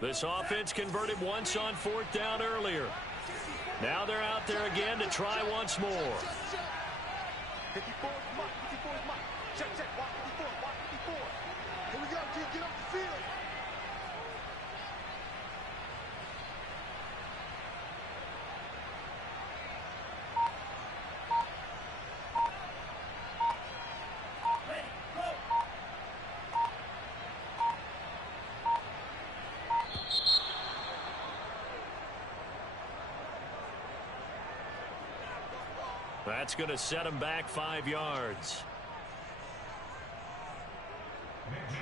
This offense converted once on fourth down earlier. Now they're out there again to try once more. 54 is Mike. 54 is Mike. Check, check. Watch 54. Watch 54. Here we go, kid. Get up the field. That's going to set him back 5 yards.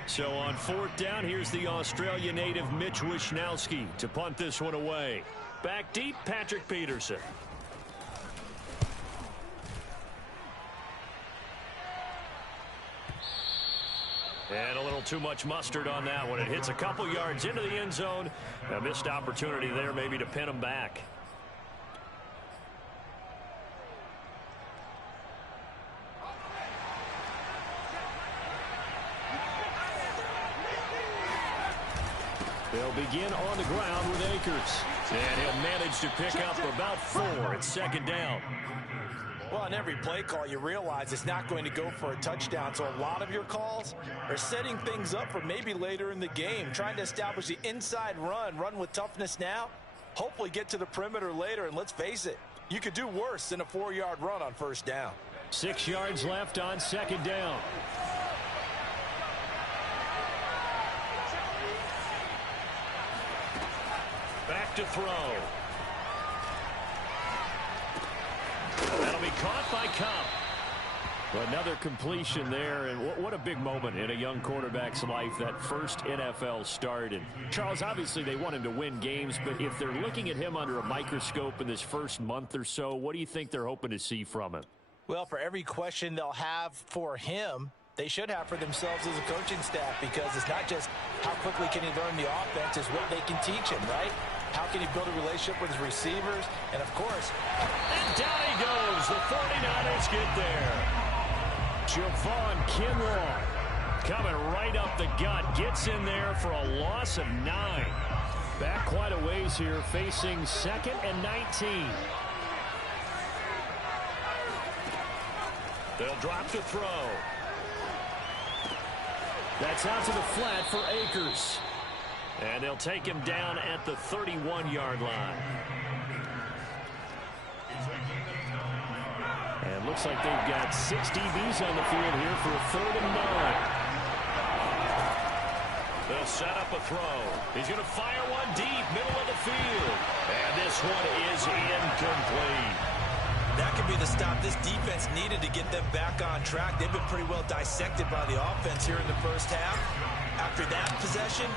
So on fourth down, here's the Australia native Mitch Wishnowsky to punt this one away. Back deep, Patrick Peterson. And a little too much mustard on that one. It hits a couple yards into the end zone. A missed opportunity there maybe to pin him back. They'll begin on the ground with Akers. And he'll manage to pick up about 4 at second down. Well, on every play call, you realize it's not going to go for a touchdown. So a lot of your calls are setting things up for maybe later in the game, trying to establish the inside run with toughness now, hopefully get to the perimeter later. And let's face it, you could do worse than a 4-yard run on first down. 6 yards left on second down. Back to throw. That'll be caught by Kupp. Another completion there, and what a big moment in a young quarterback's life, that first NFL start. And Charles, obviously they want him to win games, but if they're looking at him under a microscope in this first month or so, what do you think they're hoping to see from him? Well, for every question they'll have for him, they should have for themselves as a coaching staff, because it's not just how quickly can he learn the offense, it's what they can teach him, right? How can he build a relationship with his receivers? And, of course, and down he goes. The 49ers get there. Javon Kinlaw coming right up the gut. Gets in there for a loss of 9. Back quite a ways here, facing 2nd and 19. They'll drop to throw. That's out to the flat for Akers. And they'll take him down at the 31-yard line. And looks like they've got 6 DBs on the field here for a 3rd and 9. They'll set up a throw. He's going to fire one deep, middle of the field. And this one is incomplete. That could be the stop this defense needed to get them back on track. They've been pretty well dissected by the offense here in the first half. After that possession,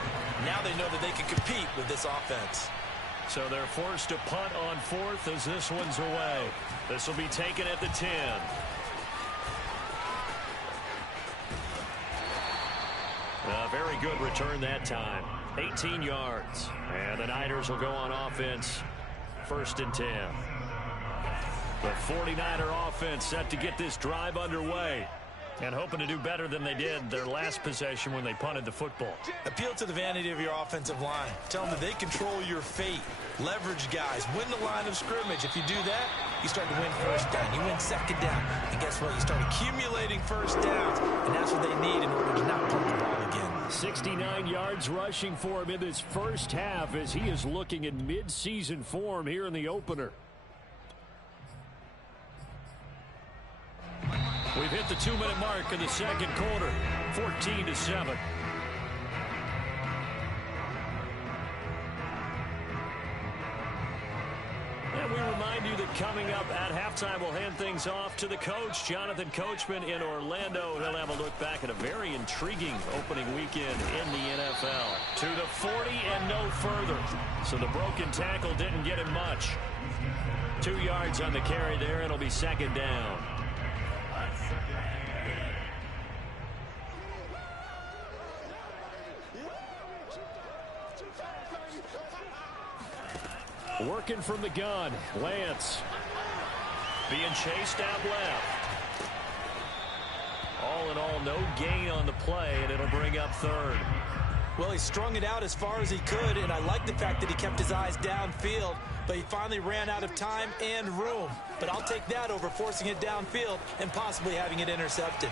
now they know that they can compete with this offense. So they're forced to punt on 4th as this one's away. This will be taken at the 10. A very good return that time. 18 yards. And the Niners will go on offense. 1st and 10. The 49er offense set to get this drive underway. And hoping to do better than they did their last possession when they punted the football. Appeal to the vanity of your offensive line. Tell them that they control your fate. Leverage guys. Win the line of scrimmage. If you do that, you start to win first down. You win second down. And guess what? You start accumulating first downs. And that's what they need in order to not punt the ball again. 69 yards rushing for him in this first half as he is looking in mid-season form here in the opener. We've hit the 2-minute mark in the second quarter, 14-7. And we remind you that coming up at halftime, we'll hand things off to the coach, Jonathan Coachman in Orlando. He'll have a look back at a very intriguing opening weekend in the NFL. To the 40 and no further. So the broken tackle didn't get him much. 2 yards on the carry there. It'll be second down. Working from the gun, Lance. Being chased out left. All in all, no gain on the play, and it'll bring up 3rd. Well, he strung it out as far as he could, and I like the fact that he kept his eyes downfield, but he finally ran out of time and room. But I'll take that over forcing it downfield and possibly having it intercepted.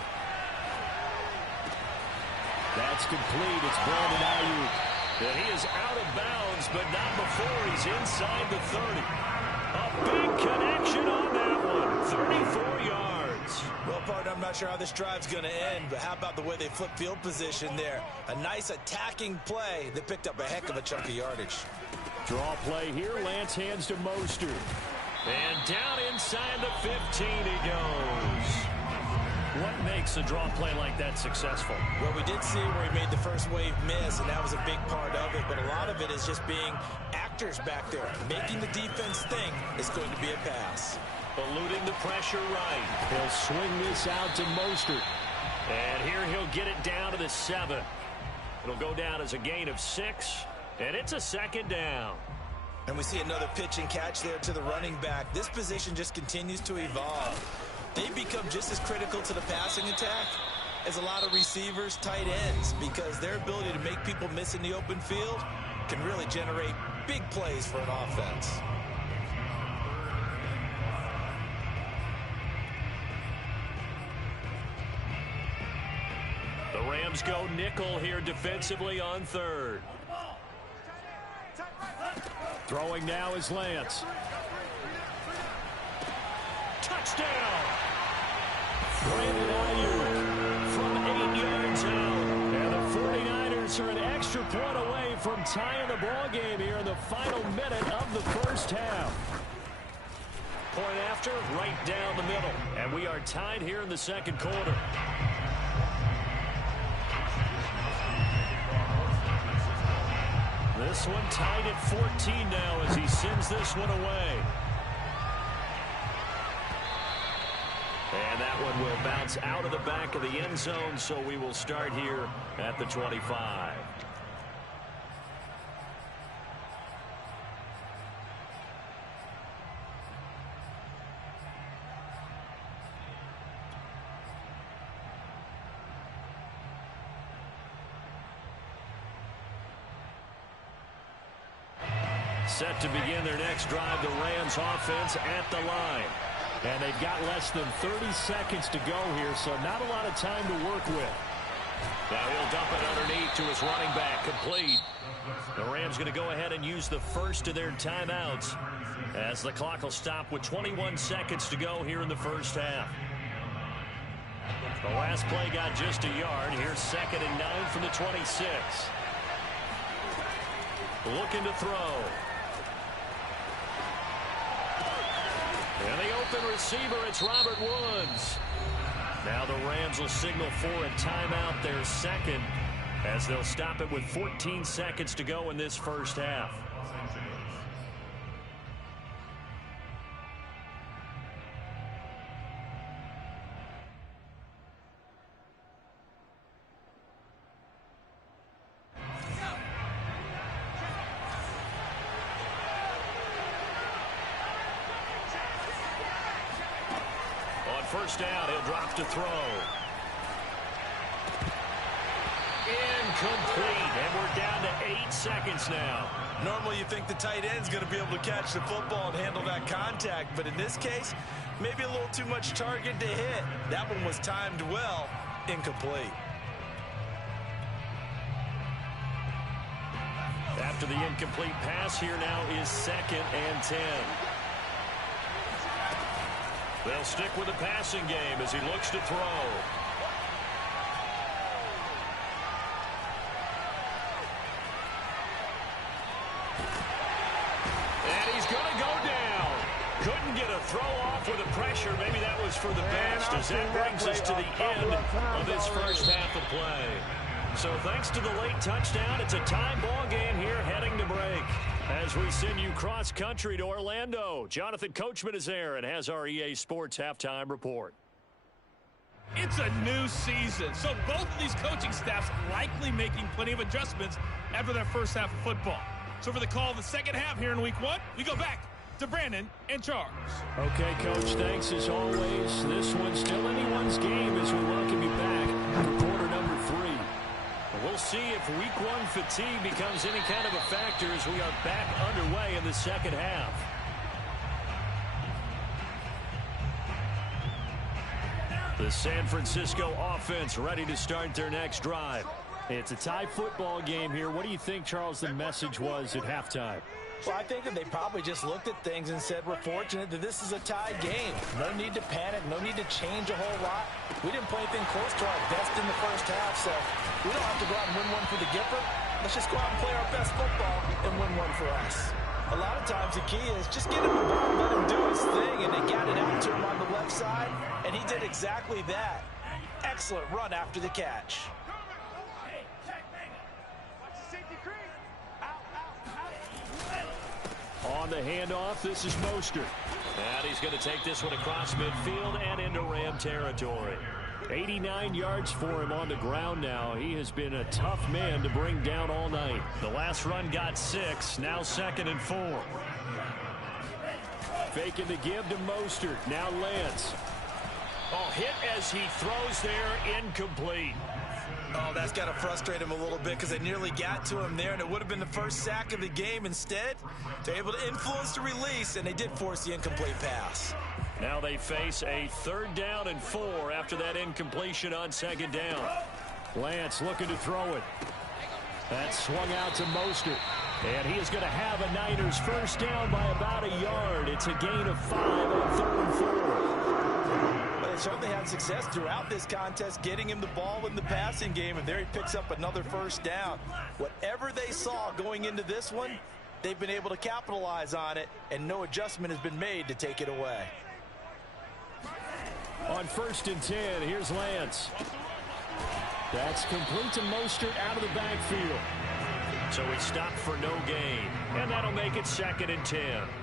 That's complete. It's Brandon Ayuk. And he is out of bounds, but not before he's inside the 30. A big connection on that one. 34 yards. Well, partner, I'm not sure how this drive's going to end, but how about the way they flip field position there? A nice attacking play that picked up a heck of a chunk of yardage. Draw play here. Lance hands to Mostert. And down inside the 15 he goes. What makes a draw play like that successful? Well, we did see where he made the first wave miss, and that was a big part of it. But a lot of it is just being actors back there. Making the defense think it's going to be a pass. Eluding the pressure right. He'll swing this out to Mostert. And here he'll get it down to the 7. It'll go down as a gain of 6. And it's a second down. And we see another pitch and catch there to the running back. This position just continues to evolve. They become just as critical to the passing attack as a lot of receivers, tight ends, because their ability to make people miss in the open field can really generate big plays for an offense. The Rams go nickel here defensively on 3rd. Throwing now is Lance. Touchdown! Brandon Ayuk from 8 yards out. And the 49ers are an extra point away from tying the ball game here in the final minute of the first half. Point after, right down the middle. And we are tied here in the second quarter. This one tied at 14 now as he sends this one away. And that one will bounce out of the back of the end zone, so we will start here at the 25. Set to begin their next drive, the Rams offense at the line. And they've got less than 30 seconds to go here, so not a lot of time to work with. Now he'll dump it underneath to his running back, complete. The Rams going to go ahead and use the first of their timeouts as the clock will stop with 21 seconds to go here in the first half. The last play got just a yard. Here's 2nd and 9 from the 26. Looking to throw. And the open receiver, it's Robert Woods. Now the Rams will signal for a timeout, their second, as they'll stop it with 14 seconds to go in this first half. First down, he'll drop to throw. Incomplete, and we're down to 8 seconds now. Normally you think the tight end's going to be able to catch the football and handle that contact, but in this case, maybe a little too much target to hit. That one was timed well, incomplete. After the incomplete pass, here now is 2nd and 10. They'll stick with the passing game as he looks to throw. And he's going to go down. Couldn't get a throw off with the pressure. Maybe that was for the best as that brings us to the end of this first half of play. So thanks to the late touchdown, it's a tie ball game here heading to break. As we send you cross-country to Orlando, Jonathan Coachman is there and has our EA Sports halftime report. It's a new season, so both of these coaching staffs likely making plenty of adjustments after their first half of football. So for the call of the second half here in week 1, we go back to Brandon and Charles. Okay, Coach, thanks as always. This one's still anyone's game as we welcome you back for quarter number 3. We'll see if week 1 fatigue becomes any kind of a factor as we are back underway in the second half. The San Francisco offense ready to start their next drive. It's a tie football game here. What do you think, Charles, the message was at halftime? Well, I think that they probably just looked at things and said, we're fortunate that this is a tied game. No need to panic. No need to change a whole lot. We didn't play anything close to our best in the first half, so we don't have to go out and win one for the Gipper. Let's just go out and play our best football and win one for us. A lot of times the key is just get him the ball, let him do his thing, and they got it out to him on the left side, and he did exactly that. Excellent run after the catch. On the handoff, this is Mostert. And he's going to take this one across midfield and into Ram territory. 89 yards for him on the ground now. He has been a tough man to bring down all night. The last run got 6, now 2nd and 4. Faking the give to Mostert. Now Lance. Oh, hit as he throws there, incomplete. Oh, that's got to frustrate him a little bit because they nearly got to him there, and it would have been the first sack of the game. Instead, they're able to influence the release, and they did force the incomplete pass. Now they face a 3rd down and 4 after that incompletion on 2nd down. Lance looking to throw it. That swung out to Mostert. And he is going to have a Niners first down by about a yard. It's a gain of 5 on 3rd and 4. But they certainly had success throughout this contest, getting him the ball in the passing game, and there he picks up another first down. Whatever they saw going into this one, they've been able to capitalize on it, and no adjustment has been made to take it away. On 1st and 10, here's Lance. That's complete to Mostert out of the backfield. So he stopped for no gain, and that'll make it 2nd and 10.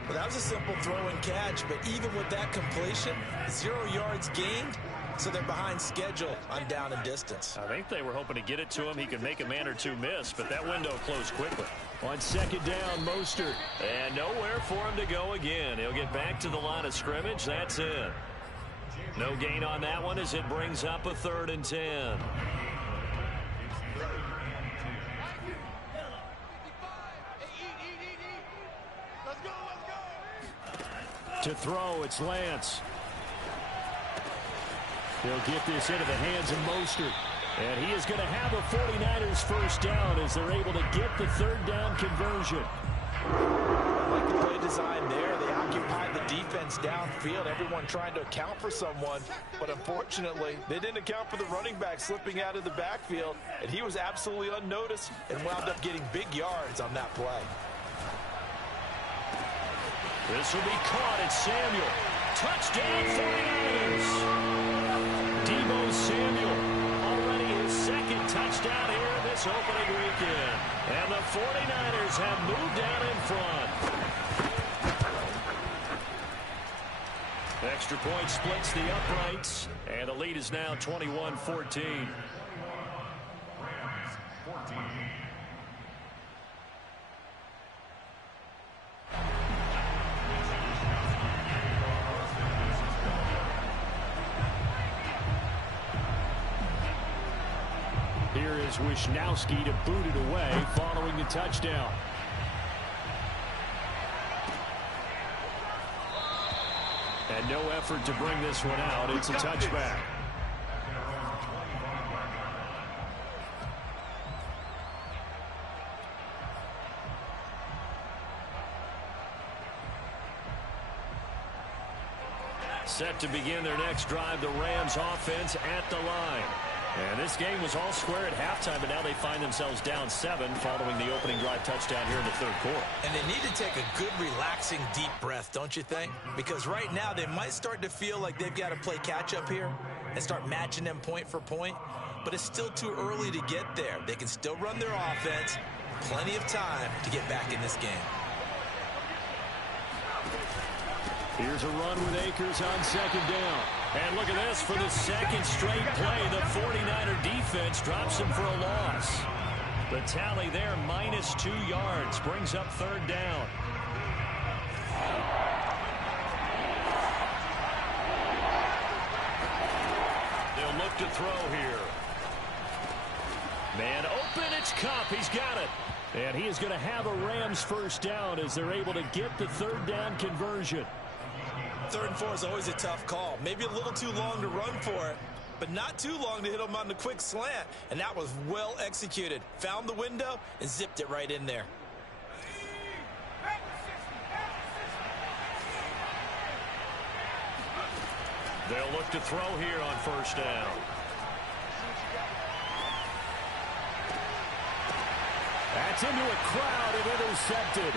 Well, that was a simple throw and catch, but even with that completion, 0 yards gained, so they're behind schedule on down and distance. I think they were hoping to get it to him. He could make a man or two miss, but that window closed quickly. On 2nd down, Mostert. And nowhere for him to go again. He'll get back to the line of scrimmage. That's it. No gain on that one as it brings up a 3rd and 10. To throw, it's Lance. He'll get this into the hands of Mostert. And he is going to have a 49ers first down as they're able to get the 3rd down conversion. I like the play design there. They occupied the defense downfield, everyone trying to account for someone. But unfortunately, they didn't account for the running back slipping out of the backfield. And he was absolutely unnoticed and wound up getting big yards on that play. This will be caught at Samuel. Touchdown 49ers. Deebo Samuel already his 2nd touchdown here in this opening weekend. And the 49ers have moved down in front. Extra point splits the uprights. And the lead is now 21-14. Here is Wisnowski to boot it away following the touchdown. And no effort to bring this one out. It's a touchback. Set to begin their next drive, the Rams offense at the line. And this game was all square at halftime, but now they find themselves down 7 following the opening drive touchdown here in the 3rd quarter. And they need to take a good, relaxing, deep breath, don't you think? Because right now they might start to feel like they've got to play catch-up here and start matching them point for point. But it's still too early to get there. They can still run their offense. Plenty of time to get back in this game. Here's a run with Akers on 2nd down. And look at this, for the 2nd straight play, the 49er defense drops him for a loss. The tally there, -2 yards, brings up 3rd down. They'll look to throw here. Man open, it's Kupp. He's got it. And he is going to have a Rams first down as they're able to get the third down conversion. 3rd and 4 is always a tough call. Maybe a little too long to run for it, but not too long to hit him on the quick slant. And that was well executed. Found the window and zipped it right in there. They'll look to throw here on first down. That's into a crowd and intercepted.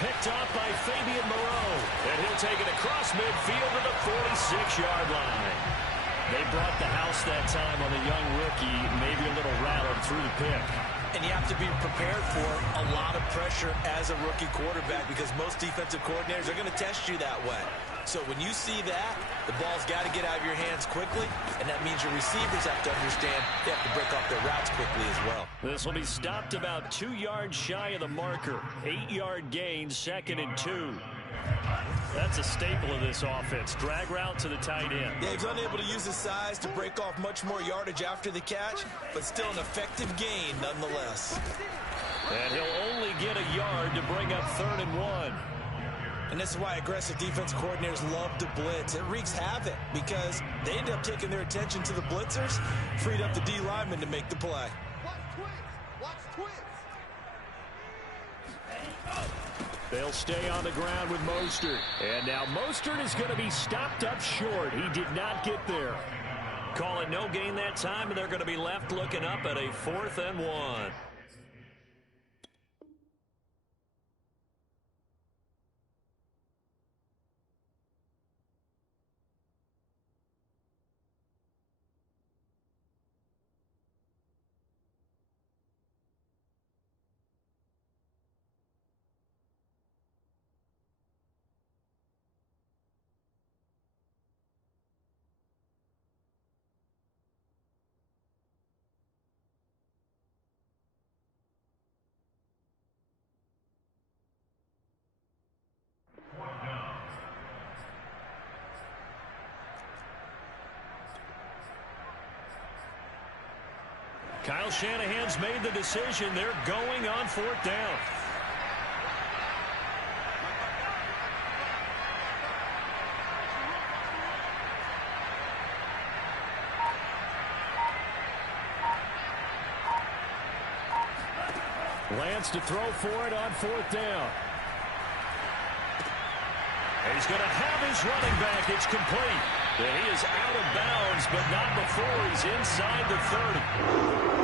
Picked off by Fabian Moreau. And he'll take it across midfield to the 46-yard line. They brought the house that time on the young rookie, maybe a little rattled through the pick. And you have to be prepared for a lot of pressure as a rookie quarterback because most defensive coordinators are going to test you that way. So when you see that, the ball's got to get out of your hands quickly, and that means your receivers have to understand they have to break off their routes quickly as well. This will be stopped about 2 yards shy of the marker. 8-yard gain, 2nd and 2. That's a staple of this offense. Drag route to the tight end. Yeah, he's unable to use his size to break off much more yardage after the catch, but still an effective gain nonetheless. And he'll only get a yard to bring up 3rd and 1. And this is why aggressive defense coordinators love to blitz. It wreaks havoc because they end up taking their attention to the blitzers, freed up the D lineman to make the play. Watch twins. Watch twins. They'll stay on the ground with Mostert. And now Mostert is going to be stopped up short. He did not get there. Call it no gain that time, and they're going to be left looking up at a 4th and 1. Kyle Shanahan's made the decision. They're going on 4th down. Lance to throw for it on 4th down. And he's going to have his running back. It's complete. And he is out of bounds, but not before he's inside the 30.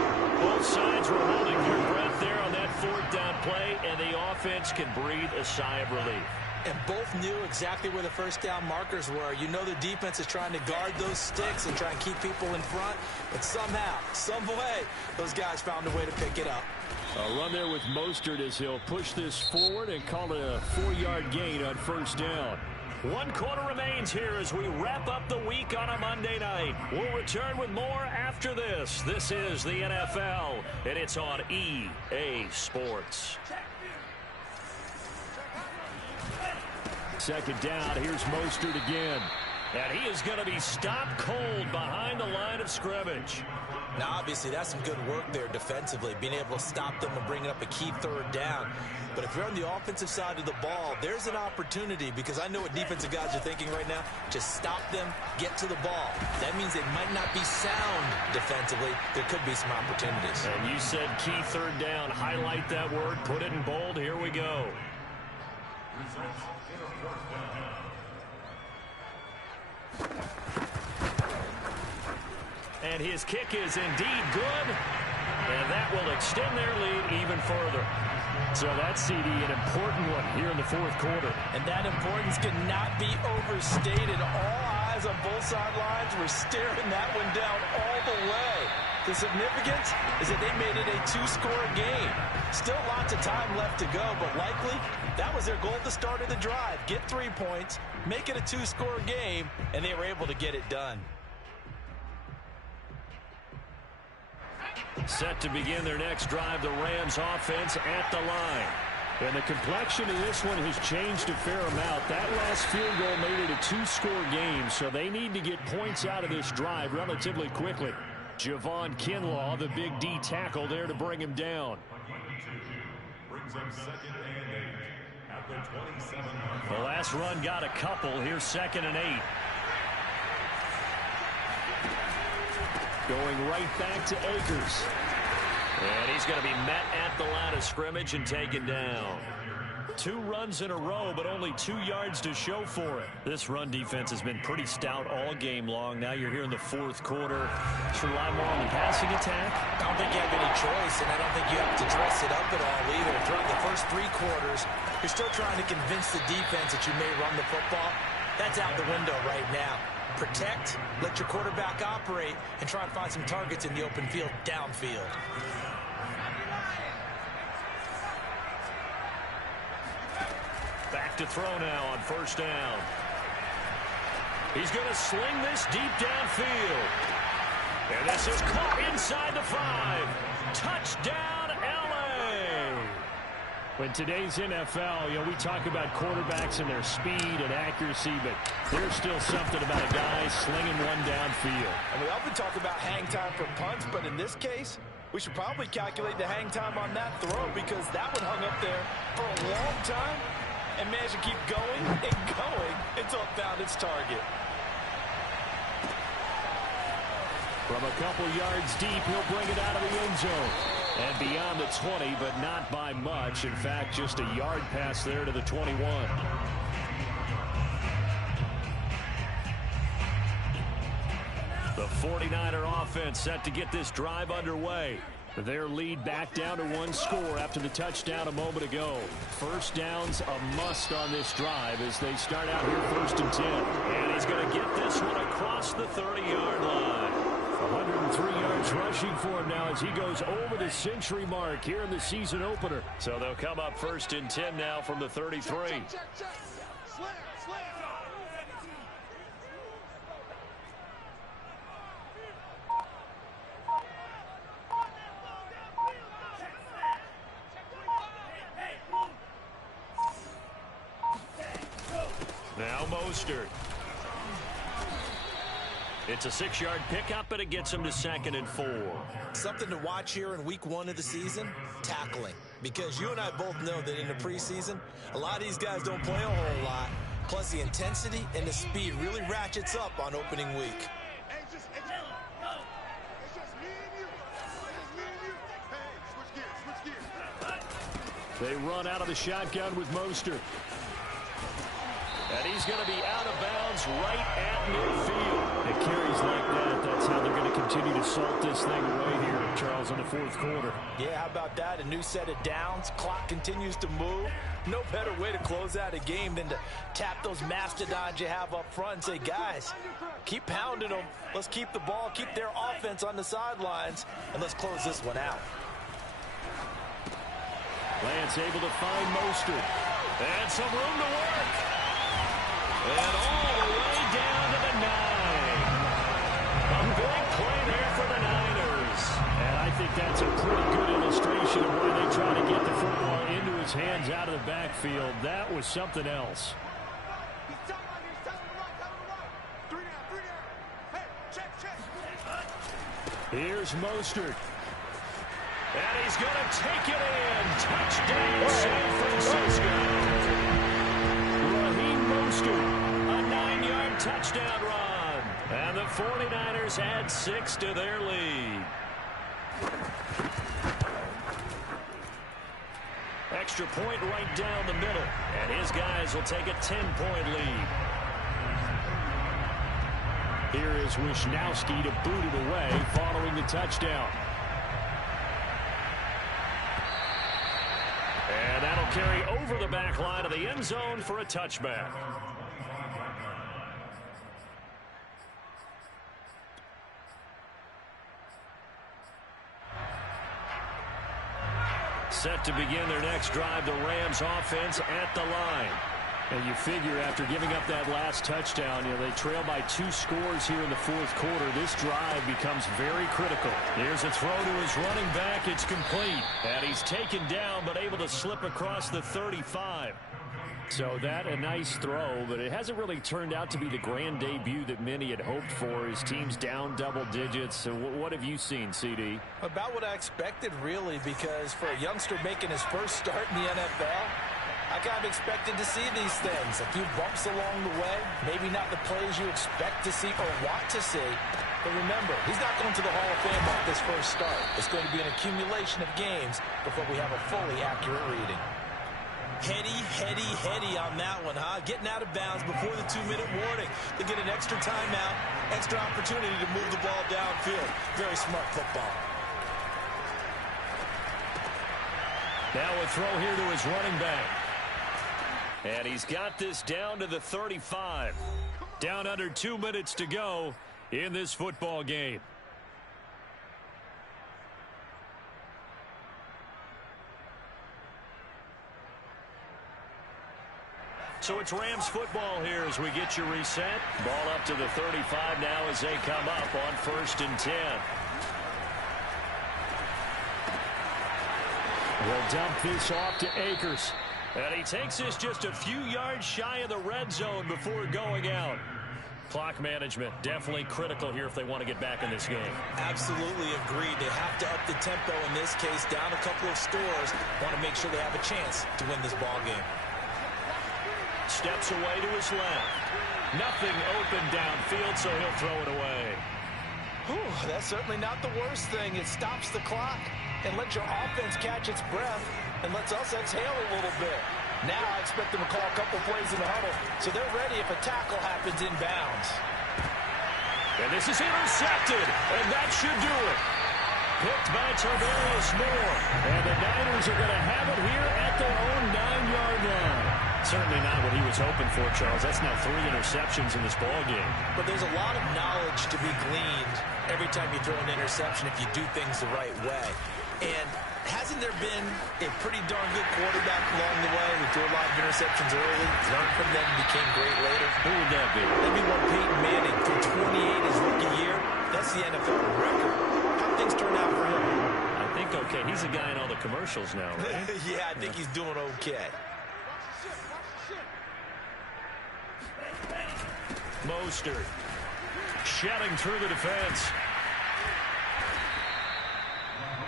Both sides were holding their breath there on that 4th down play, and the offense can breathe a sigh of relief. And both knew exactly where the first down markers were. You know the defense is trying to guard those sticks and try and keep people in front, but somehow, some way, those guys found a way to pick it up. A run there with Mostert as he'll push this forward and call it a 4-yard gain on first down. 1 quarter remains here as we wrap up the week on a Monday night. We'll return with more after this. This is the NFL, and it's on EA Sports. 2nd down, here's Mostert again. And he is going to be stopped cold behind the line of scrimmage. Now, obviously, that's some good work there defensively, being able to stop them and bringing up a key 3rd down. But if you're on the offensive side of the ball, there's an opportunity, because I know what defensive guys are thinking right now. Just stop them, get to the ball. That means they might not be sound defensively. There could be some opportunities. And you said key 3rd down. Highlight that word. Put it in bold. Here we go. And his kick is indeed good. And that will extend their lead even further. So that's, CD, an important one here in the 4th quarter. And that importance cannot be overstated. All eyes on both sidelines were staring that one down all the way. The significance is that they made it a 2-score game. Still lots of time left to go, but likely that was their goal at the start of the drive. Get 3 points, make it a 2-score game, and they were able to get it done. Set to begin their next drive, the Rams offense at the line. And the complexion of this one has changed a fair amount. That last field goal made it a 2-score game, so they need to get points out of this drive relatively quickly. Javon Kinlaw, the big D tackle there to bring him down. Brings up 2nd and 8 at the 27. The last run got a couple. Here's 2nd and 8. Going right back to Akers. And he's going to be met at the line of scrimmage and taken down. 2 runs in a row, but only 2 yards to show for it. This run defense has been pretty stout all game long. Now you're here in the 4th quarter. Should rely more on the passing attack. I don't think you have any choice, and I don't think you have to dress it up at all either. Throughout the first 3 quarters, you're still trying to convince the defense that you may run the football. That's out the window right now. Protect, let your quarterback operate, and try and find some targets in the open field downfield. Back to throw now on 1st down. He's going to sling this deep downfield. And this is caught inside the 5. Touchdown, L.A. In today's NFL, we talk about quarterbacks and their speed and accuracy, but there's still something about a guy slinging one downfield. And we often talk about hang time for punts, but in this case, we should probably calculate the hang time on that throw because that one hung up there for a long time and managed to keep going and going until it found its target. From a couple yards deep, he'll bring it out of the end zone. And beyond the 20, but not by much. In fact, just a yard pass there to the 21. The 49er offense set to get this drive underway. Their lead back down to 1 score after the touchdown a moment ago. 1st down's a must on this drive as they start out here 1st and 10. And he's going to get this one across the 30-yard line. 103 yards rushing for him now as he goes over the century mark here in the season opener. So they'll come up 1st and 10 now from the 33. Check. Slam. Now Mostert. It's a 6-yard pickup, and it gets him to 2nd and 4. Something to watch here in week 1 of the season, tackling. Because you and I both know that in the preseason, a lot of these guys don't play a whole lot. Plus, the intensity and the speed really ratchets up on opening week. It's just me and you. Hey, switch gears. They run out of the shotgun with Mostert. And he's going to be out of bounds right at midfield. It carries like that. That's how they're going to continue to salt this thing away here, Charles, in the 4th quarter. Yeah, how about that? A new set of downs. Clock continues to move. No better way to close out a game than to tap those mastodons you have up front and say, guys, keep pounding them. Let's keep the ball, keep their offense on the sidelines, and let's close this one out. Lance able to find Mostert. And some room to work. And all the way down to the 9. A big play there for the Niners. And I think that's a pretty good illustration of why they try to get the football into his hands out of the backfield. That was something else. He's telling right. 3 down. Hey, check. Here's Mostert. And he's going to take it in. Touchdown, San Francisco. Mostert, a 9-yard touchdown run. And the 49ers add 6 to their lead. Extra point right down the middle. And his guys will take a 10-point lead. Here is Wisnowski to boot it away following the touchdown. And that'll carry over the back line of the end zone for a touchback. Set to begin their next drive, the Rams offense at the line. And you figure after giving up that last touchdown, they trail by 2 scores here in the 4th quarter. This drive becomes very critical. Here's a throw to his running back. It's complete. And he's taken down but able to slip across the 35. So that a nice throw, but it hasn't really turned out to be the grand debut that many had hoped for. His team's down double digits. So what have you seen, CD? About what I expected, really, because for a youngster making his first start in the NFL, I kind of expected to see these things. A few bumps along the way, maybe not the plays you expect to see or want to see. But remember, he's not going to the Hall of Fame off this first start. It's going to be an accumulation of games before we have a fully accurate reading. Heady on that one, huh? Getting out of bounds before the 2-minute warning. They get an extra timeout, extra opportunity to move the ball downfield. Very smart football. Now a throw here to his running back. And he's got this down to the 35. Down under 2 minutes to go in this football game. So it's Rams football here as we get you reset. Ball up to the 35 now as they come up on 1st and 10. We'll dump this off to Akers. And he takes this just a few yards shy of the red zone before going out. Clock management definitely critical here if they want to get back in this game. Absolutely agreed. They have to up the tempo in this case, down a couple of scores. Want to make sure they have a chance to win this ball game. Steps away to his left. Nothing open downfield, so he'll throw it away. Whew, that's certainly not the worst thing. It stops the clock and lets your offense catch its breath and lets us exhale a little bit. Now I expect them to call a couple plays in the huddle, so they're ready if a tackle happens inbounds. And this is intercepted, and that should do it. Picked by Tarvarius Moore, and the Niners are going to have it here at their own 9-yard line. Certainly not what he was hoping for, Charles. That's now 3 interceptions in this ball game. But there's a lot of knowledge to be gleaned every time you throw an interception if you do things the right way. And hasn't there been a pretty darn good quarterback along the way who threw a lot of interceptions early, learned from them, and became great later? Who would that be? That'd be one Peyton Manning. Threw 28 his rookie year. That's the NFL record. How things turned out for him? I think okay. He's a guy in all the commercials now, right? Yeah, I think he's doing okay. Mostert shedding through the defense.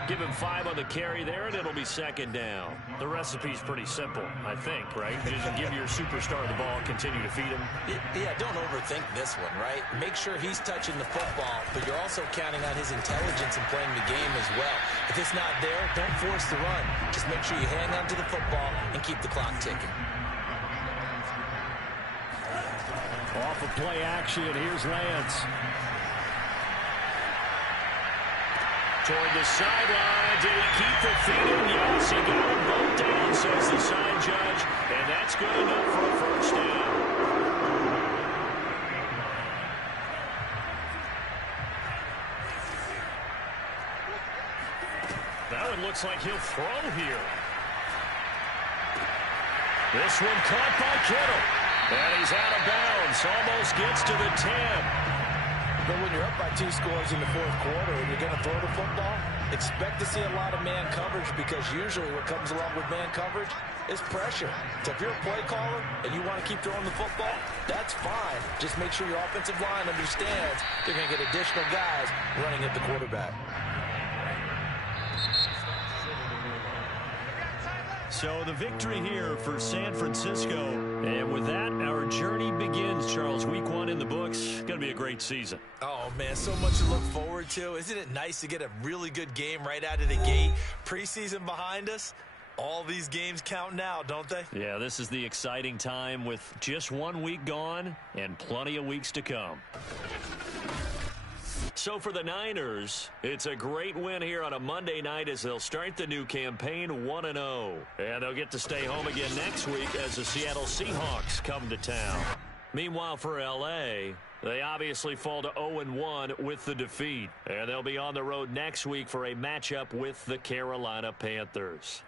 Give him 5 on the carry there, and it'll be 2nd down. The recipe's pretty simple, I think, right? Just give your superstar the ball, continue to feed him. Yeah, don't overthink this one, right? Make sure he's touching the football, but you're also counting on his intelligence in playing the game as well. If it's not there, don't force the run. Just make sure you hang on to the football and keep the clock ticking. Off of play action, here's Lance. Toward the sideline. Did he keep the feet in? Yes, he got them both down, says the sign judge. And that's good enough for a 1st down. That one looks like he'll throw here. This one caught by Kittle. And he's out of bounds. Almost gets to the 10. But when you're up by 2 scores in the 4th quarter and you're going to throw the football, expect to see a lot of man coverage because usually what comes along with man coverage is pressure. So if you're a play caller and you want to keep throwing the football, that's fine. Just make sure your offensive line understands they're going to get additional guys running at the quarterback. So the victory here for San Francisco. And with that, our journey begins, Charles. Week 1 in the books. Going to be a great season. Oh, man, so much to look forward to. Isn't it nice to get a really good game right out of the gate? Preseason behind us. All these games count now, don't they? Yeah, this is the exciting time with just 1 week gone and plenty of weeks to come. So for the Niners, it's a great win here on a Monday night as they'll start the new campaign 1-0. And they'll get to stay home again next week as the Seattle Seahawks come to town. Meanwhile, for L.A., they obviously fall to 0-1 with the defeat. And they'll be on the road next week for a matchup with the Carolina Panthers.